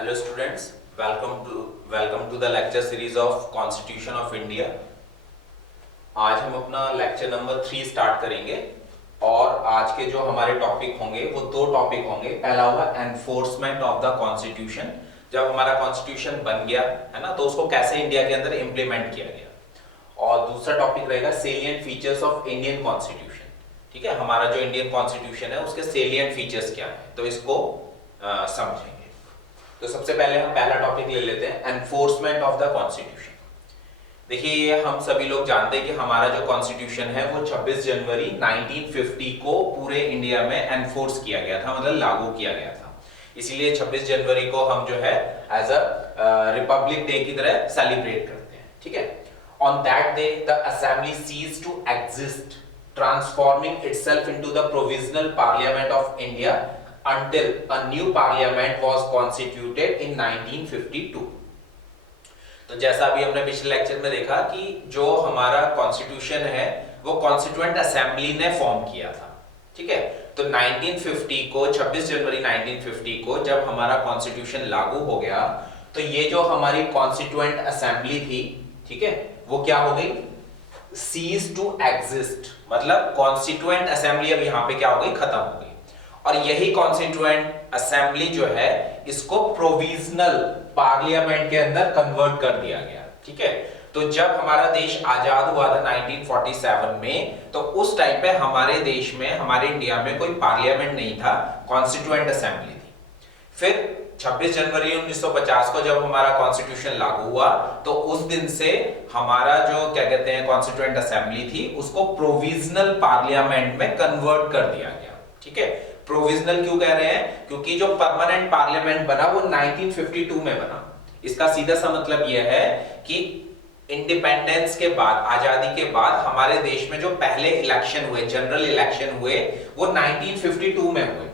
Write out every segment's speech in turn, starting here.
Hello students, welcome to the lecture series of Constitution of India। आज हम अपना lecture number 3 start करेंगे और आज के जो हमारे टॉपिक होंगे वो दो टॉपिक होंगे। पहला होगा एनफोर्समेंट ऑफ द कॉन्स्टिट्यूशन, जब हमारा कॉन्स्टिट्यूशन बन गया है ना तो उसको कैसे इंडिया के अंदर इंप्लीमेंट किया गया, और दूसरा टॉपिक रहेगा salient features of Indian constitution. ठीक है, हमारा जो इंडियन कॉन्स्टिट्यूशन है उसके सेलिएंट फीचर्स क्या है, तो इसको समझेंगे। तो सबसे पहले हम पहला टॉपिक ले लेते हैं, एनफोर्समेंट ऑफ द कॉन्स्टिट्यूशन। देखिए, ये हम सभी लोग जानते हैं कि हमारा जो कॉन्स्टिट्यूशन है वो 26 जनवरी 1950 को पूरे इंडिया में एनफोर्स किया गया था, मतलब लागू किया गया था। इसीलिए 26 जनवरी को हम जो है एज अ रिपब्लिक डे की तरह सेलिब्रेट करते हैं। ठीक है, on that day the assembly ceased to exist, transforming itself into the provisional parliament of India until a new parliament was constituted in 1952। तो जैसा अभी हमने पिछले लेक्चर में देखा कि जो हमारा कॉन्स्टिट्यूशन है वो कॉन्स्टिट्यूएंट असेंबली ने फॉर्म किया था। ठीक है, तो 1950 को 26 जनवरी 1950 को जब हमारा कॉन्स्टिट्यूशन लागू हो गया तो ये जो हमारी कॉन्स्टिट्यूएंट असेंबली थी, ठीक है, वो क्या हो गई, सीज टू एग्जिस्ट, मतलब कॉन्स्टिट्यूएंट असेंबली अब यहाँ पे क्या हो गई, खत्म हो गई। और यही कॉन्स्टिट्यूएंट असेंबली जो है इसको प्रोविजनल पार्लियामेंट के अंदर कन्वर्ट कर दिया गया। ठीक है, तो जब हमारा देश आजाद हुआ था 1947 में, तो उस टाइम पे हमारे देश में, हमारे इंडिया में कोई पार्लियामेंट नहीं था, कॉन्स्टिट्यूएंट असेंबली थी। फिर 26 जनवरी 1950 को जब हमारा कॉन्स्टिट्यूशन लागू हुआ तो उस दिन से हमारा जो क्या कहते हैं कॉन्स्टिट्यूएंट असेंबली थी उसको प्रोविजनल पार्लियामेंट में कन्वर्ट कर दिया गया। ठीक है, प्रोविजनल क्यों कह रहे हैं, क्योंकि जो परमानेंट पार्लियामेंट बना वो 1952 में बना। इसका सीधा सा मतलब यह है कि इंडिपेंडेंस के बाद, आजादी के बाद हमारे देश में जो पहले इलेक्शन हुए, जनरल इलेक्शन हुए, वो 1952 में हुए।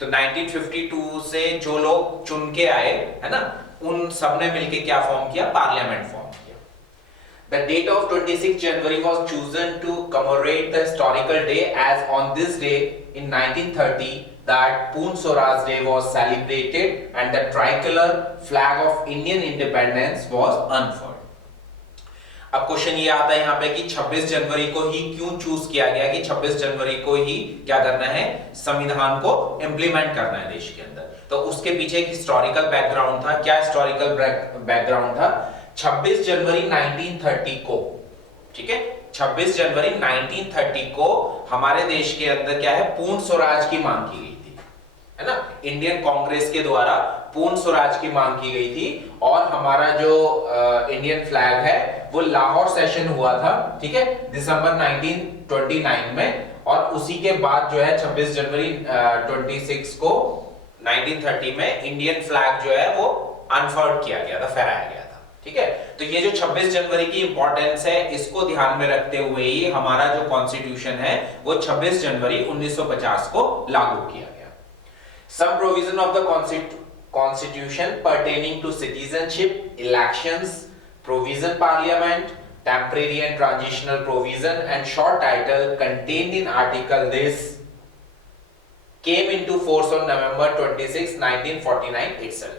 तो 1952 से जो लोग चुन के आए है ना, उन सबने मिलके क्या फॉर्म किया, पार्लियामेंट फॉर्म किया। The date of 26 January was chosen to commemorate the historical day, as on this day in 1930 that Poon Swaraj Day was celebrated and the tricolor flag of Indian independence was unfurled। अब question ये आता है यहाँ पे कि 26 जनवरी को ही क्यों choose किया गया कि 26 जनवरी को ही क्या करना है, संविधान को इंप्लीमेंट करना है देश के अंदर। तो उसके पीछे एक हिस्टोरिकल बैकग्राउंड था। क्या हिस्टोरिकल बैकग्राउंड था, 26 जनवरी 1930 को, ठीक है, 26 जनवरी 1930 को हमारे देश के अंदर क्या है, पूर्ण स्वराज की मांग की गई थी, है ना। इंडियन कांग्रेस के द्वारा पूर्ण स्वराज की मांग की गई थी और हमारा जो इंडियन फ्लैग है वो लाहौर सेशन हुआ था, ठीक है, दिसंबर 1929 में। और उसी के बाद जो है 26 जनवरी 26 को 1930 में इंडियन फ्लैग जो है वो अनफर्ड किया गया था, फहराया गया था। ठीक है, तो ये जो 26 जनवरी की इंपॉर्टेंस है इसको ध्यान में रखते हुए ही हमारा जो कॉन्स्टिट्यूशन है वो 26 जनवरी 1950 को लागू किया गया। Some provision of the constitution pertaining to citizenship, elections, provision parliament, temporary and transitional provision and short title contained in article this came into force on November 26, 1949 itself।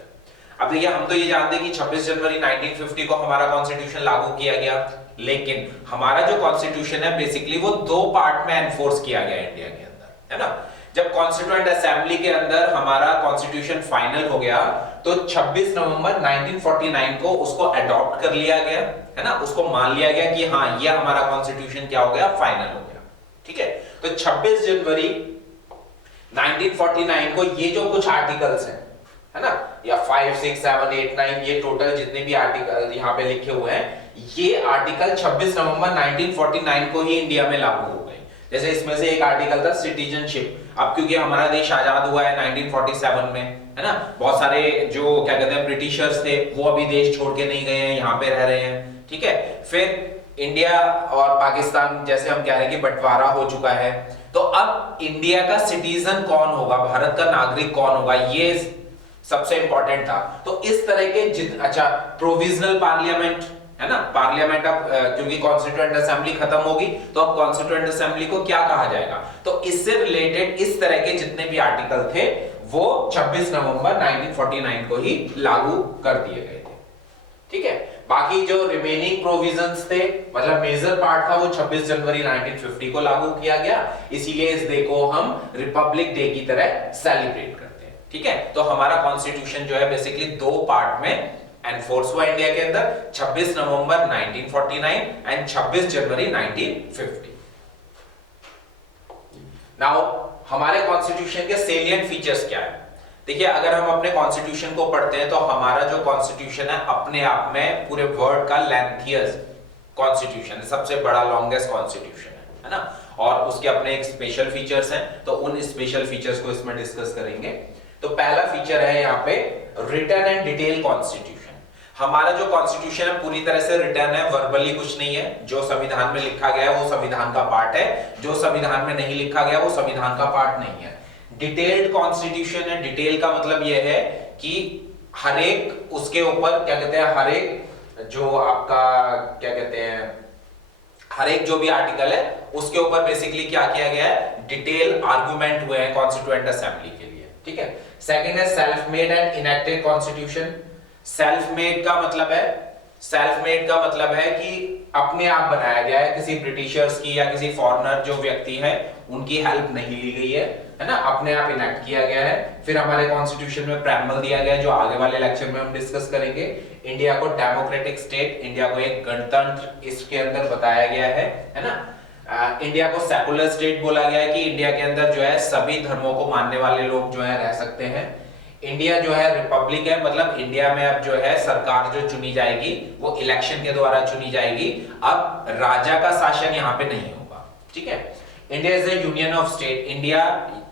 अब देखिए, हम तो ये जानते हैं कि 26 जनवरी 1950 को हमारा कॉन्स्टिट्यूशन लागू किया गया, लेकिन हमारा जो कॉन्स्टिट्यूशन है बेसिकली वो दो पार्ट में एनफोर्स किया गया इंडिया के अंदर, है ना। जब कॉन्स्टिट्यूएंट असेंबली के अंदर हमारा कॉन्स्टिट्यूशन फाइनल हो गया तो 26 नवंबर 1949 को उसको अडॉप्ट कर लिया गया, है ना, उसको मान लिया गया कि हाँ ये हमारा कॉन्स्टिट्यूशन क्या हो गया, फाइनल हो गया। ठीक है, तो 26 जनवरी 1949 को ये जो कुछ आर्टिकल्स हैं, है ना, या 5, 6, 7, 8, 9, ये टोटल जितने भी आर्टिकल यहाँ पे लिखे हुए हैं, ये आर्टिकल 26 नवंबर 1949 को ही इंडिया में लागू हो गए। जैसे इसमें से एक आर्टिकल था सिटीजनशिप। अब क्योंकि हमारा देश आजाद हुआ है 1947 में, है ना, बहुत सारे जो क्या कहते हैं ब्रिटिशर्स थे वो अभी देश छोड़ के नहीं गए हैं, यहाँ पे रह रहे हैं। ठीक है, फिर इंडिया और पाकिस्तान जैसे हम कह रहे हैं कि बंटवारा हो चुका है, तो अब इंडिया का सिटीजन कौन होगा, भारत का नागरिक कौन होगा, ये सबसे इंपॉर्टेंट था। तो इस तरह के अच्छा, प्रोविजनल पार्लियामेंट, है ना, पार्लियामेंट अब क्योंकि कॉन्स्टिट्यूएंट असेंबली खत्म होगी तो अब कॉन्स्टिट्यूएंट असेंबली को क्या कहा जाएगा, तो इससे रिलेटेड इस तरह के जितने भी आर्टिकल थे वो 26 नवंबर 1949 को ही लागू कर दिए गए थे। ठीक है, बाकी जो रिमेनिंग प्रोविजंस थे, मतलब मेजर पार्ट था, वो 26 जनवरी 1950 को लागू किया गया। इसीलिए इस डे को हम रिपब्लिक डे की तरह सेलिब्रेट करते हैं। ठीक है, तो हमारा कॉन्स्टिट्यूशन जो है बेसिकली दो पार्ट में एनफोर्स हुआ इंडिया के अंदर, 26 नवंबर 1949 एंड 26 जनवरी 1950। नाउ हमारे कॉन्स्टिट्यूशन के सेलिएंट फीचर्स क्या है? देखिए, अगर हम अपने कॉन्स्टिट्यूशन को पढ़ते हैं तो हमारा जो कॉन्स्टिट्यूशन है अपने आप में पूरे वर्ल्ड का लेंथियस्ट कॉन्स्टिट्यूशन है, सबसे बड़ा लॉन्गेस्ट कॉन्स्टिट्यूशन है ना। और उसके अपने एक स्पेशल फीचर्स हैं, तो उन स्पेशल फीचर्स को इसमें डिस्कस करेंगे। तो पहला फीचर है यहाँ पे रिटन एंड डिटेल कॉन्स्टिट्यूशन। हमारा जो कॉन्स्टिट्यूशन है पूरी तरह से रिटर्न है, वर्बली कुछ नहीं है। जो संविधान में लिखा गया है वो संविधान का पार्ट है, जो संविधान में नहीं लिखा गया वो संविधान का पार्ट नहीं है। डिटेल्ड कॉन्स्टिट्यूशन है। डिटेल का मतलब यह है कि हर एक उसके ऊपर क्या कहते हैं, हर एक जो आपका क्या कहते हैं, हर एक जो भी आर्टिकल है उसके ऊपर बेसिकली क्या किया गया है, डिटेल आर्गुमेंट हुए हैं कॉन्स्टिट्यूएंट असेंबली के लिए। ठीक है, सेकंड है self made and enacted constitution. Self made का मतलब है, सेल्फ मेड का मतलब है कि अपने आप बनाया गया है, किसी ब्रिटिशर्स की या किसी फॉरेनर जो व्यक्ति है उनकी हेल्प नहीं ली गई है ना, अपने आप इनेक्ट किया गया है। फिर हमारे कॉन्स्टिट्यूशन में प्रेम्बल दिया गया है, जो आगे वाले लेक्चर में हम डिस्कस करेंगे। इंडिया को डेमोक्रेटिक स्टेट, इंडिया को एक गणतंत्र इसके अंदर बताया गया है ना। इंडिया को सेकुलर स्टेट बोला गया है कि इंडिया के अंदर जो है सभी धर्मों को मानने वाले लोग जो है रह सकते हैं। इंडिया जो है रिपब्लिक है, मतलब इंडिया में अब जो है सरकार जो चुनी जाएगी वो इलेक्शन के द्वारा चुनी जाएगी। अब राजा का शासन यहाँ पे नहीं होगा। ठीक है, India is a union of state. India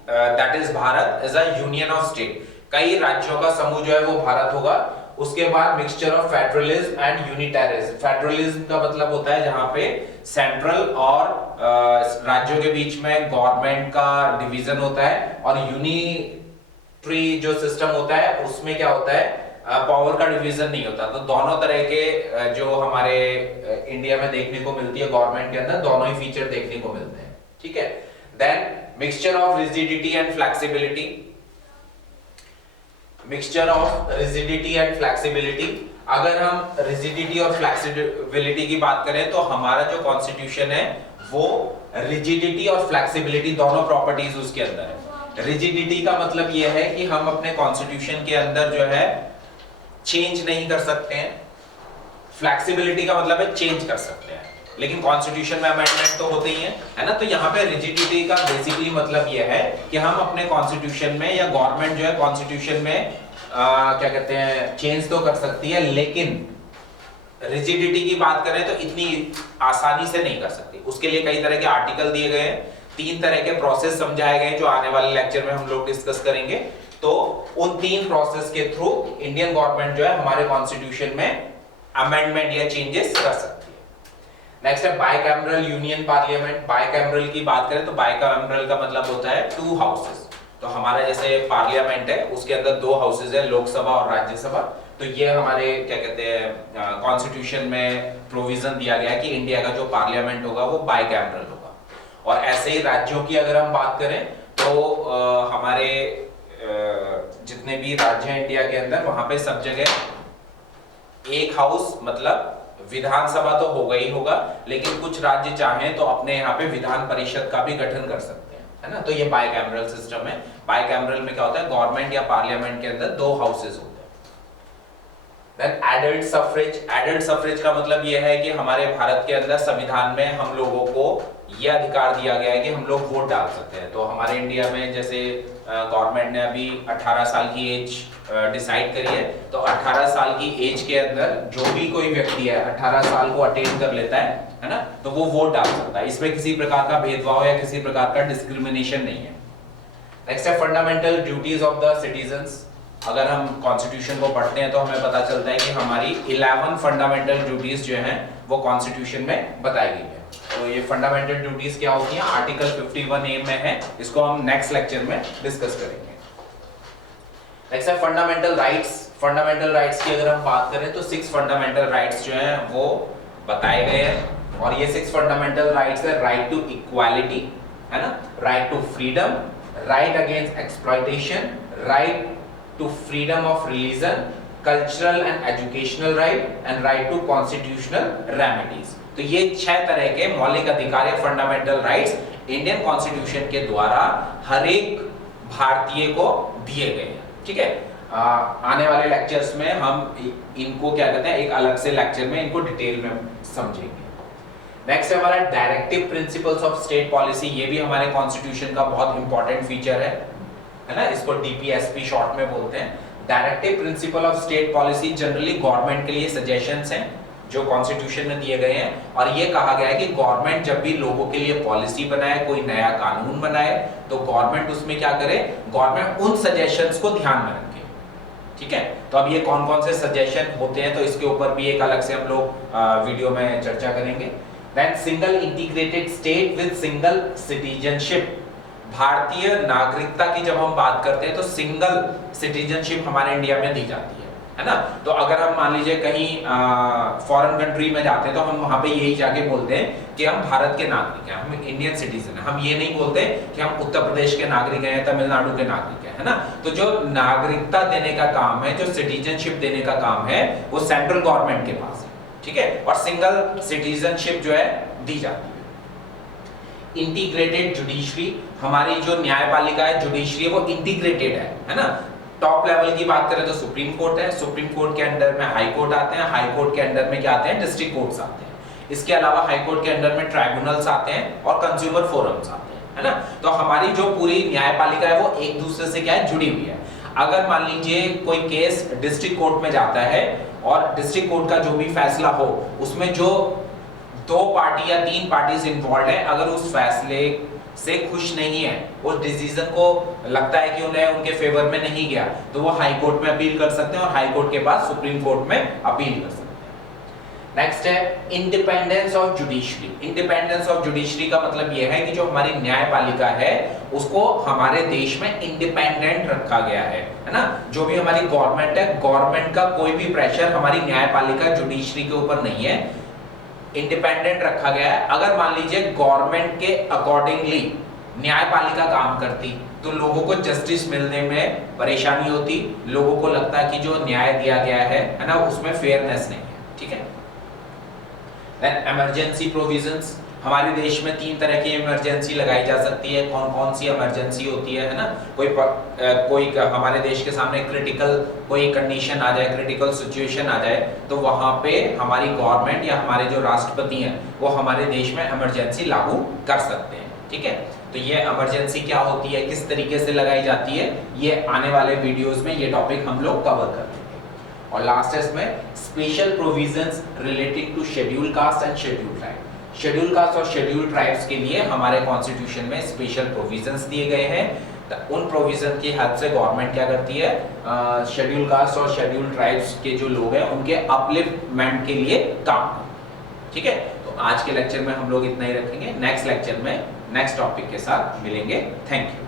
that is Bharat is a union of state. कई राज्यों का समूह जो है वो भारत होगा। उसके बाद mixture of federalism and unitarism. Federalism का मतलब होता है जहां पे सेंट्रल और राज्यों के बीच में गवर्नमेंट का डिवीजन होता है, और यूनिटरी जो सिस्टम होता है उसमें क्या होता है, पावर का डिवीजन नहीं होता। तो दोनों तरह के जो हमारे इंडिया में देखने को मिलती है गवर्नमेंट के अंदर, दोनों ही फीचर देखने को मिलते हैं। ठीक है, then mixture of rigidity and flexibility. Mixture of rigidity and flexibility. अगर हम रिजिडिटी और फ्लेक्सिबिलिटी की बात करें तो हमारा जो कॉन्स्टिट्यूशन है वो रिजिडिटी और फ्लेक्सिबिलिटी दोनों प्रॉपर्टीज उसके अंदर है। रिजिडिटी का मतलब यह है कि हम अपने कॉन्स्टिट्यूशन के अंदर जो है चेंज नहीं कर सकते हैं। फ्लेक्सिबिलिटी का मतलब है चेंज कर सकते हैं, लेकिन कॉन्स्टिट्यूशन में अमेंडमेंट तो होते ही है ना। तो यहाँ पे रिजिडिटी का बेसिकली मतलब यह है कि हम अपने कॉन्स्टिट्यूशन में या गवर्नमेंट जो है कॉन्स्टिट्यूशन में क्या कहते हैं चेंज तो कर सकती है, लेकिन रिजिडिटी की बात करें तो इतनी आसानी से नहीं कर सकती। उसके लिए कई तरह के आर्टिकल दिए गए हैं, 3 तरह के प्रोसेस समझाए गए जो आने वाले लेक्चर में हम लोग डिस्कस करेंगे। तो उन 3 प्रोसेस के थ्रू इंडियन गवर्नमेंट जो है हमारे कॉन्स्टिट्यूशन में अमेंडमेंट या चेंजेस कर सकती है। नेक्स्ट है बाइकैमरल यूनियन पार्लियामेंट। बाइकैमरल की बात करें तो बाइकैमरल का मतलब होता है 2 हाउसेस। तो हमारा जैसे पार्लियामेंट है उसके अंदर 2 हाउसेस है, लोकसभा और राज्यसभा। तो ये हमारे क्या कहते हैं कॉन्स्टिट्यूशन में प्रोविजन दिया गया है कि इंडिया का जो पार्लियामेंट होगा वो बाइकैमरल होगा। और ऐसे ही राज्यों की अगर हम बात करें तो हमारे जितने भी राज्य हैं इंडिया के अंदर वहां पे सब जगह एक हाउस, मतलब विधानसभा तो होगा ही होगा, लेकिन कुछ राज्य चाहें तो अपने यहाँ पे विधान परिषद का भी गठन कर सकते हैं, है ना। तो ये बाइकैमरल सिस्टम है। बाइकैमरल में क्या होता है, गवर्नमेंट या पार्लियामेंट के अंदर 2 हाउसेस होते हैं। Then adult suffrage. Adult suffrage का मतलब यह है कि हमारे भारत के अंदर संविधान में हम लोगों को यह अधिकार दिया गया है कि हम लोग वोट डाल सकते हैं। तो हमारे इंडिया में जैसे गवर्नमेंट ने अभी 18 साल की एज डिसाइड करी है, तो 18 साल की एज के अंदर जो भी कोई व्यक्ति है 18 साल को अटेन कर लेता है ना, तो वो वोट डाल सकता है। इसमें किसी प्रकार का भेदभाव या किसी प्रकार का डिस्क्रिमिनेशन नहीं है। नेक्स्ट है fundamental duties of the citizens. अगर हम कॉन्स्टिट्यूशन को पढ़ते हैं तो हमें पता चलता है कि हमारी 11 फंडामेंटल ड्यूटीज जो हैं वो कॉन्स्टिट्यूशन में बताई गई है। तो ये फंडामेंटल ड्यूटीज क्या होती हैं, आर्टिकल 51A में है। इसको हम नेक्स्ट लेक्चर में डिस्कस करेंगे। नेक्स्ट है फंडामेंटल राइट्स। फंडामेंटल राइट्स की अगर हम बात करें तो 6 फंडामेंटल राइट्स जो हैं वो बताए गए हैं। और ये 6 फंडामेंटल राइट्स है: राइट टू इक्वालिटी, है ना, right to freedom, right against exploitation, right to freedom of religion, cultural and educational right, and right to constitutional remedies. तो ये 6 तरह के मौलिक अधिकार या फंडामेंटल राइट्स इंडियन कॉन्स्टिट्यूशन के द्वारा हर एक भारतीय को दिए गए हैं, ठीक है। आने वाले लेक्चर्स में हम इनको क्या कहते हैं, एक अलग से लेक्चर में इनको डिटेल में समझेंगे। नेक्स्ट है हमारा directive principles of state policy. ये भी हमारे कॉन्स्टिट्यूशन का बहुत इंपॉर्टेंट फीचर है ना, इसको डीपीएसपी शॉर्ट में बोलते हैं। Directive principle of state policy generally government के लिए सजेशंस हैं जो कॉन्स्टिट्यूशन में दिए गए हैं, और ये कहा गया है कि गवर्नमेंट जब भी लोगों के लिए पॉलिसी बनाए, कोई नया कानून बनाए, तो गवर्नमेंट उसमें क्या करे, गवर्नमेंट उन सजेशंस को ध्यान में रखे, ठीक है। तो अब ये कौन कौन से सजेशन होते हैं, तो इसके ऊपर भी एक अलग से हम लोग वीडियो में चर्चा करेंगे। Then single integrated state with single citizenship. भारतीय नागरिकता की जब हम बात करते हैं तो सिंगल सिटीजनशिप हमारे इंडिया में दी जाती है ना। तो अगर हम मान लीजिए कहीं फॉरेन कंट्री में जाते हैं तो हम वहां पे यही जाके बोलते हैं कि हम भारत के नागरिक हैं, हम इंडियन सिटीजन हैं। हम ये नहीं बोलते कि हम उत्तर प्रदेश के नागरिक हैं, तमिलनाडु के नागरिक हैं, है ना। तो जो नागरिकता देने का काम है, जो सिटीजनशिप देने का काम है, वो सेंट्रल गवर्नमेंट के पास है, ठीक है। और सिंगल सिटीजनशिप जो है दी जाती है। इंटीग्रेटेड जुडिशरी, हमारी जो न्यायपालिका है, जुडिशरी है, वो इंटीग्रेटेड है ना। टॉप लेवल की बात करें तो सुप्रीम कोर्ट है, सुप्रीम कोर्ट के अंडर में हाई कोर्ट आते हैं, हाई कोर्ट के अंडर में क्या आते हैं, डिस्ट्रिक्ट कोर्ट्स आते हैं। इसके अलावा हाई कोर्ट के अंडर में ट्राइब्यूनल्स आते हैं और कंज्यूमर फोरम्स आते हैं, है ना। तो हमारी जो पूरी न्यायपालिका है वो एक दूसरे से क्या है, जुड़ी हुई है। अगर मान लीजिए कोई केस डिस्ट्रिक्ट कोर्ट में जाता है और डिस्ट्रिक्ट कोर्ट का जो भी फैसला हो, उसमें जो 2 पार्टी या 3 पार्टीज इन्वॉल्व है, अगर उस फैसले से खुश नहीं है, उस डिसीजन को लगता है कि उन्हें उनके फेवर में नहीं गया, तो वो हाई कोर्ट में अपील कर सकते हैं और हाई कोर्ट के बाद सुप्रीम कोर्ट में अपील कर सकते हैं। नेक्स्ट है independence of judiciary. Independence of judiciary का मतलब यह है कि जो हमारी न्यायपालिका है उसको हमारे देश में इंडिपेंडेंट रखा गया है ना। जो भी हमारी गवर्नमेंट है, गवर्नमेंट का कोई भी प्रेशर हमारी न्यायपालिका जुडिशरी के ऊपर नहीं है, इंडिपेंडेंट रखा गया है। अगर मान लीजिए गवर्नमेंट के अकॉर्डिंगली न्यायपालिका काम करती तो लोगों को जस्टिस मिलने में परेशानी होती, लोगों को लगता है कि जो न्याय दिया गया है ना, उसमें फेयरनेस नहीं है, ठीक है। देन इमरजेंसी प्रोविजंस, हमारे देश में 3 तरह की इमरजेंसी लगाई जा सकती है। कौन कौन सी इमरजेंसी होती है ना। कोई हमारे देश के सामने क्रिटिकल कोई कंडीशन आ जाए, क्रिटिकल सिचुएशन आ जाए, तो वहां पे हमारी गवर्नमेंट या हमारे जो राष्ट्रपति हैं वो हमारे देश में इमरजेंसी लागू कर सकते हैं, ठीक है। तो ये इमरजेंसी क्या होती है, किस तरीके से लगाई जाती है, ये आने वाले वीडियोस में ये टॉपिक हम लोग कवर कर लेंगे। और लास्ट है इसमें special provisions relating to schedule caste and schedule tribe. Schedule caste और शेड्यूल ट्राइब्स के लिए हमारे कॉन्स्टिट्यूशन में स्पेशल प्रोविजंस दिए गए हैं। उन प्रोविजन की हेल्प से गवर्नमेंट क्या करती है, शेड्यूल कास्ट और शेड्यूल ट्राइब्स के जो लोग हैं उनके अपलिफ्टमेंट के लिए काम करती है, ठीक है। तो आज के लेक्चर में हम लोग इतना ही रखेंगे। नेक्स्ट लेक्चर में नेक्स्ट टॉपिक के साथ मिलेंगे। Thank you.